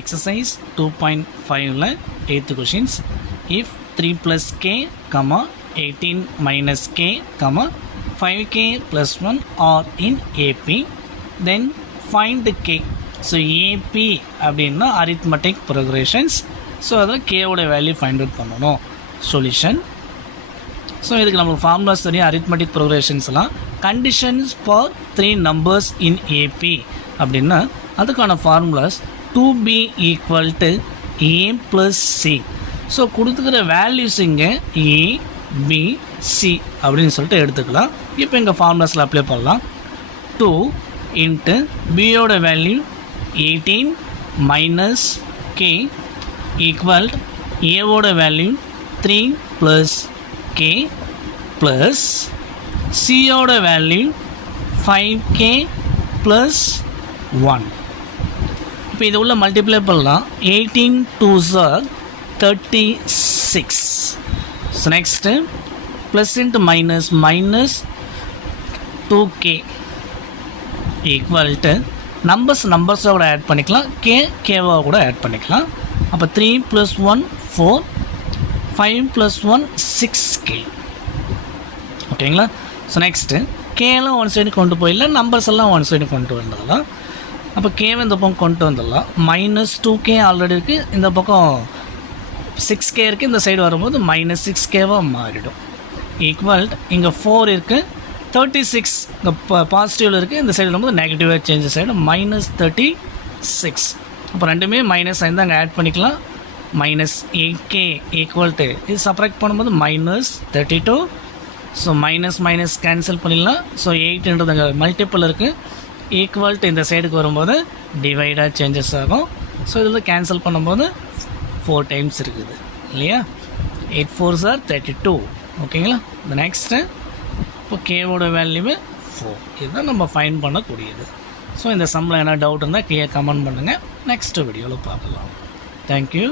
exercise 2.5ல 8th questions. If 3 plus k, 18 minus k, 5k plus 1 are in AP, then find k. So AP அப்படின்னா arithmetic progressions. So அதில் கேவோட value find out பண்ணணும். Solution. So இதுக்கு நம்மளுக்கு formulas தெரியும். Arithmetic ப்ரோக்ரெஷன்ஸ்லாம் conditions for 3 numbers in AP அப்படின்னா அதுக்கான formulas 2b equal to a plus C. So கொடுத்துக்கிற வேல்யூஸ் இங்கே ஏ பி சி அப்படின்னு சொல்லிட்டு எடுத்துக்கலாம். இப்போ இங்கே ஃபார்முலாஸில் அப்ளை பண்ணலாம். 2 இன்ட்டு பியோட வேல்யூ 18 மைனஸ் கே ஈக்குவல் ஏவோட வேல்யூ 3 ப்ளஸ் கே ப்ளஸ் சியோட வேல்யூ 5k ப்ளஸ் 1. இப்போ இது உள்ள மல்டிப்ளை பண்ணலாம். 18 2s are 36. So next plus into minus minus 2k equal to நம்பர்ஸோட ஆட் பண்ணிக்கலாம். கேவாக கூட ஆட் பண்ணிக்கலாம். அப்போ 3 + 1 4, 5 + 1 6k. ஓகேங்களா? ஸோ நெக்ஸ்ட்டு கேலாம் ஒன் சைடு கொண்டு போயிடலாம், நம்பர்ஸ் எல்லாம் ஒன் சைடு கொண்டு வந்துடலாம். அப்போ கேவை இந்த பக்கம் கொண்டு வந்துடலாம். -2k ஆல்ரெடி இருக்குது, இந்த பக்கம் 6k இருக்குது, இந்த சைடு வரும்போது -6kவாக மாறிடும். ஈக்குவல் இங்கே 4 இருக்குது, 36 இங்கே பாசிட்டிவில் இருக்குது, இந்த சைடு வரும்போது நெகட்டிவாக சேஞ்சஸ் ஆகிடும். -36. அப்போ ரெண்டுமே மைனஸ் ஆயிருந்தால் அங்கே ஆட் பண்ணிக்கலாம். -8k ஈக்குவல் டு இது சப்ராக்ட் பண்ணும்போது -32. ஸோ மைனஸ் கேன்சல் பண்ணிடலாம். ஸோ 8ன்றது அங்கே மல்டிப்பிள் இருக்குது. ஈக்குவல் டு இந்த சைடுக்கு வரும்போது டிவைடாக சேஞ்சஸ் ஆகும். ஸோ இதில் கேன்சல் பண்ணும்போது 4 டைம்ஸ் இருக்குது இல்லையா? 8 4s are 32. ஓகேங்களா? இந்த நெக்ஸ்ட்டு இப்போ கேவோட வேல்யூவு 4. இதுதான் நம்ம ஃபைண்ட் பண்ணக்கூடியது. ஸோ இந்த சம்மில் என்ன டவுட் இருந்தால் கீழே கமெண்ட் பண்ணுங்கள். நெக்ஸ்ட் வீடியோவில் பார்க்கலாம். தேங்க்யூ.